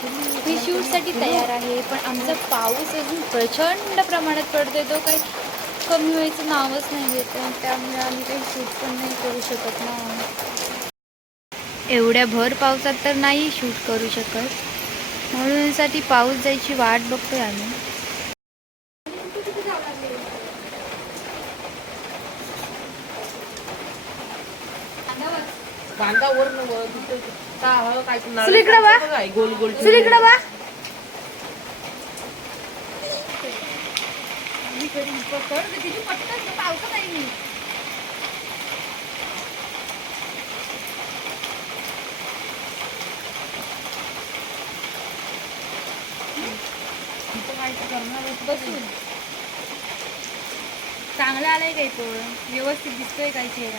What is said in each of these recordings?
मी शूटसाठी तयार आहे पण आमचा पाऊस अजून प्रचंड प्रमाणात पडतोय. तो काही कमी व्हायचं नावच नाही घेत त्यामुळे आम्ही काही शूट पण नाही करू शकत ना. एवढ्या भर पावसात तर नाही शूट करू शकत. म्हणून साठी पाऊस जायची वाट बघतोय आम्ही. कांदा वर न वर तिथं का हवं काय ते नारळ चल इकडं बा. हे काय ते? बसून चांगला आलाय काही पोळ व्यवस्थित दिसतोय काय चेहरा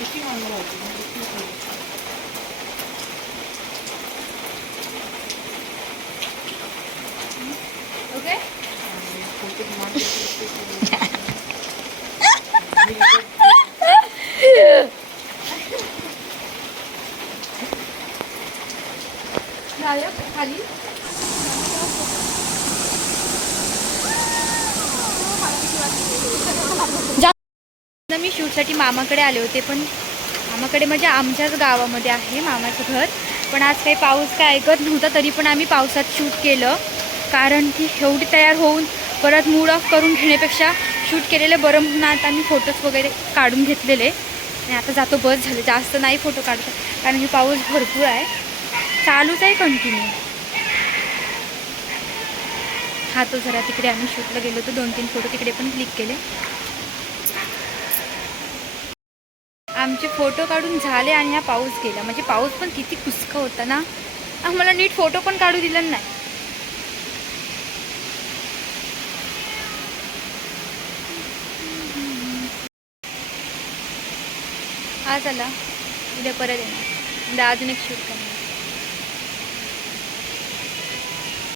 हम्म. नको परत करू मग परत करू मग किती आणलं होतं? किती आणलं? ओके आणि कोणते टमाटे ते- ते- झालं मी शूटसाठी मामाकडे आले होते पण मामाकडे म्हणजे आमच्याच गावामध्ये आहे मामाचं घर. पण आज काही पाऊस काय ऐकत नव्हता तरी पण आम्ही पावसात शूट केलं. कारण की एवढी तयार होऊन परत मूड ऑफ करून घेण्यापेक्षा शूट केलेलं बरं म्हणून आता आम्ही फोटोज वगैरे काढून घेतलेले. आणि आता जातो बस झाले जास्त नाही फोटो काढतो कारण की पाऊस भरपूर आहे. चालूच आहे कंटिन्यू हा तो जरा तिकडे आम्ही शूटला गेलो होतो दोन तीन फोटो तिकडे पण क्लिक केले. आमचे फोटो काढून झाले आणि हा पाऊस गेला. म्हणजे पाऊस पण किती कुसका होता ना? आम्हाला नीट फोटो पण काढू दिला नाही. आज आला. उद्या परत येणार. उद्या अजून एक शूट करणार.